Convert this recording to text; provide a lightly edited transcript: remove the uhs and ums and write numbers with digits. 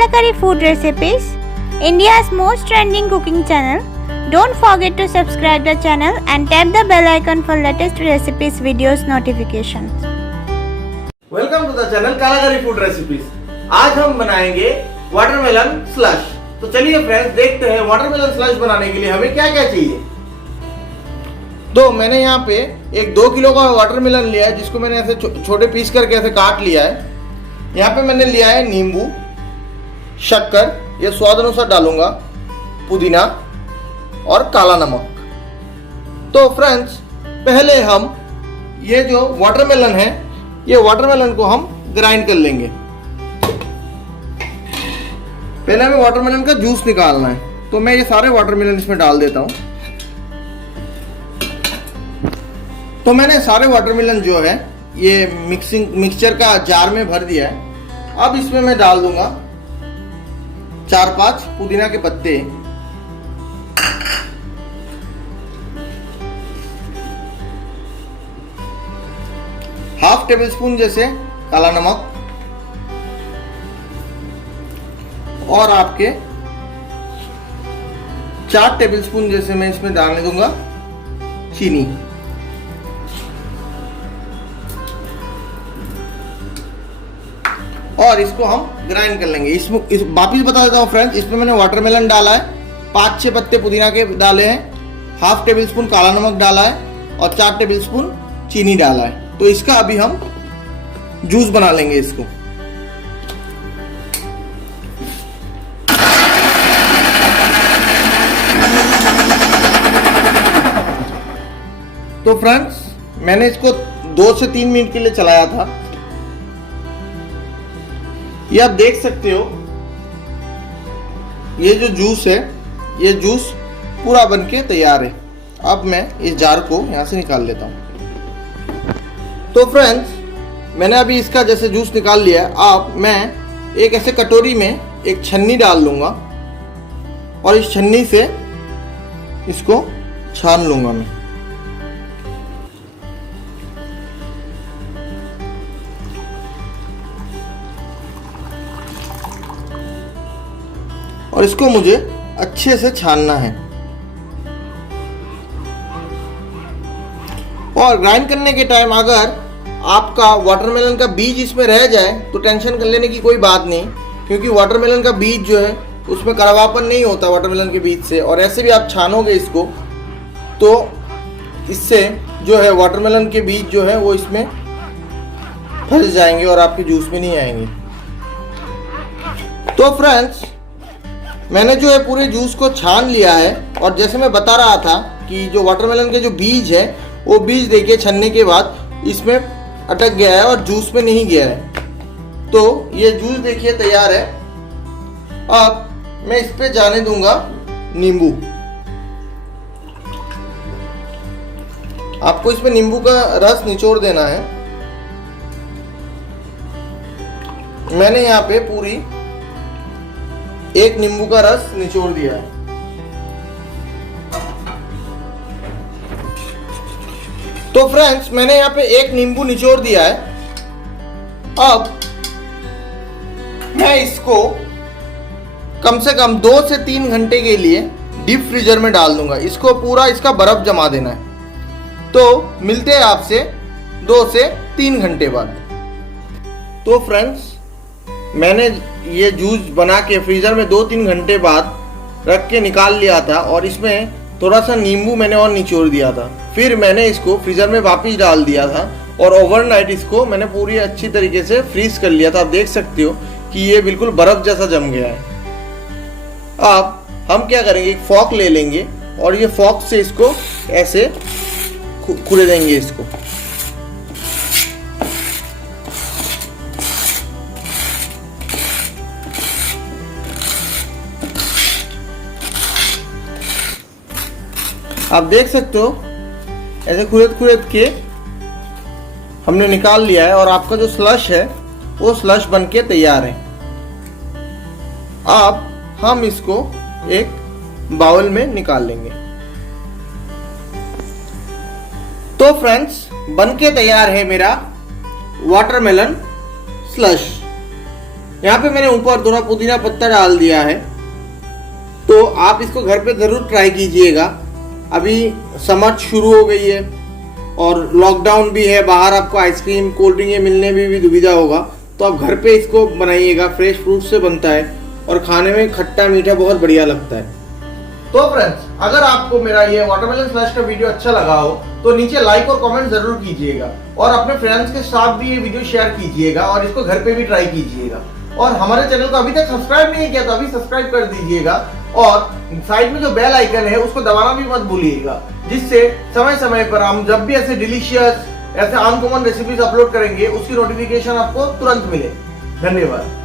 Kalakari Food Recipes, India's most trending cooking channel. Don't forget to subscribe the channel and tap the bell icon for latest recipes videos notifications. Welcome to the channel Kalakari food recipes. आज हम बनाएंगे watermelon slush. तो चलिए friends देखते हैं watermelon slush बनाने के लिए हमें क्या क्या चाहिए। तो मैंने यहाँ पे एक 2 किलो का वाटरमेलन लिया है, जिसको मैंने ऐसे छोटे पीस करके ऐसे काट लिया है। यहाँ पे मैंने लिया है नींबू, शक्कर, ये स्वाद अनुसार डालूंगा, पुदीना और काला नमक। तो फ्रेंड्स पहले हम ये जो वाटरमेलन है, ये वाटरमेलन को हम ग्राइंड कर लेंगे। पहले हमें वाटरमेलन का जूस निकालना है, तो मैं ये सारे वाटरमेलन इसमें डाल देता हूं। तो मैंने सारे वाटरमेलन जो है ये मिक्सचर का जार में भर दिया है। अब इसमें मैं डाल दूंगा 4-5 पुदीना के पत्ते, हाफ टेबल स्पून जैसे काला नमक, और आपके 4 टेबल स्पून जैसे मैं इसमें डालने दूंगा चीनी। और इसको हम ग्राइंड कर लेंगे। वापिस बता देता हूँ फ्रेंड्स, इसमें मैंने वाटरमेलन डाला है, 5-6 पत्ते पुदीना के डाले हैं, हाफ टेबल स्पून काला नमक डाला है और 4 टेबल स्पून चीनी डाला है। तो इसका अभी हम जूस बना लेंगे इसको। तो फ्रेंड्स मैंने इसको 2 से 3 मिनट के लिए चलाया था। ये आप देख सकते हो, ये जो जूस है, ये जूस पूरा बनके तैयार है। अब मैं इस जार को यहां से निकाल लेता हूं। तो फ्रेंड्स मैंने अभी इसका जैसे जूस निकाल लिया। अब मैं एक ऐसे कटोरी में एक छन्नी डाल लूंगा और इस छन्नी से इसको छान लूंगा मैं। और इसको मुझे अच्छे से छानना है। और ग्राइंड करने के टाइम अगर आपका वाटरमेलन का बीज इसमें रह जाए तो टेंशन कर लेने की कोई बात नहीं, क्योंकि वाटरमेलन का बीज जो है उसमें कड़वापन नहीं होता वाटरमेलन के बीज से। और ऐसे भी आप छानोगे इसको तो इससे जो है वाटरमेलन के बीज जो है वो इसमें फंस जाएंगे और आपके जूस में नहीं आएंगे। तो फ्रेंड्स मैंने जो है पूरे जूस को छान लिया है। और जैसे मैं बता रहा था कि जो वाटरमेलन के जो बीज है, वो बीज देखिए छन्ने के बाद इसमें अटक गया है और जूस में नहीं गया है। तो ये जूस देखिए तैयार है। अब मैं इस पे जाने दूंगा नींबू। आपको इसमें नींबू का रस निचोड़ देना है। मैंने यहाँ पे पूरी 1 नींबू का रस निचोड़ दिया है। तो फ्रेंड्स मैंने यहाँ पे 1 नींबू निचोड़ दिया है। अब मैं इसको कम से कम 2 से 3 घंटे के लिए डीप फ्रीजर में डाल दूंगा। इसको पूरा इसका बर्फ जमा देना है। तो मिलते हैं आपसे 2 से 3 घंटे बाद। तो फ्रेंड्स मैंने ये जूस बना के फ्रीजर में 2-3 घंटे बाद रख के निकाल लिया था, और इसमें थोड़ा सा नींबू मैंने और निचोड़ दिया था। फिर मैंने इसको फ्रीजर में वापस डाल दिया था और ओवरनाइट इसको मैंने पूरी अच्छी तरीके से फ्रीज कर लिया था। आप देख सकते हो कि ये बिल्कुल बर्फ जैसा जम गया है। अब हम क्या करेंगे, एक फॉक ले लेंगे और ये फॉक से इसको ऐसे खुरे देंगे इसको। आप देख सकते हो ऐसे खुरेद के हमने निकाल लिया है और आपका जो स्लश है वो स्लश बनके तैयार है। अब हम इसको एक बाउल में निकाल लेंगे। तो फ्रेंड्स बनके तैयार है मेरा वाटरमेलन स्लश। यहाँ पे मैंने ऊपर थोड़ा पुदीना पत्ता डाल दिया है। तो आप इसको घर पे जरूर ट्राई कीजिएगा। अभी समर शुरू हो गई है और लॉकडाउन भी है, बाहर आपको आइसक्रीम कोल्ड ड्रिंक मिलने में भी दुविधा होगा, तो आप घर पे इसको बनाइएगा। फ्रेश फ्रूट से बनता है और खाने में खट्टा मीठा बहुत बढ़िया लगता है। तो फ्रेंड्स, अगर आपको मेरा ये वाटरमेलन स्लैश का वीडियो अच्छा लगा हो तो नीचे लाइक और कमेंट जरूर कीजिएगा और अपने फ्रेंड्स के साथ भी ये वीडियो शेयर कीजिएगा और इसको घर पे भी ट्राई कीजिएगा। और हमारे चैनल को अभी तक सब्सक्राइब नहीं किया तो अभी सब्सक्राइब कर दीजिएगा और साइड में जो बेल आइकन है उसको दबाना भी मत भूलिएगा, जिससे समय समय पर हम जब भी ऐसे डिलीशियस ऐसे अनकॉमन रेसिपीज अपलोड करेंगे उसकी नोटिफिकेशन आपको तुरंत मिले। धन्यवाद।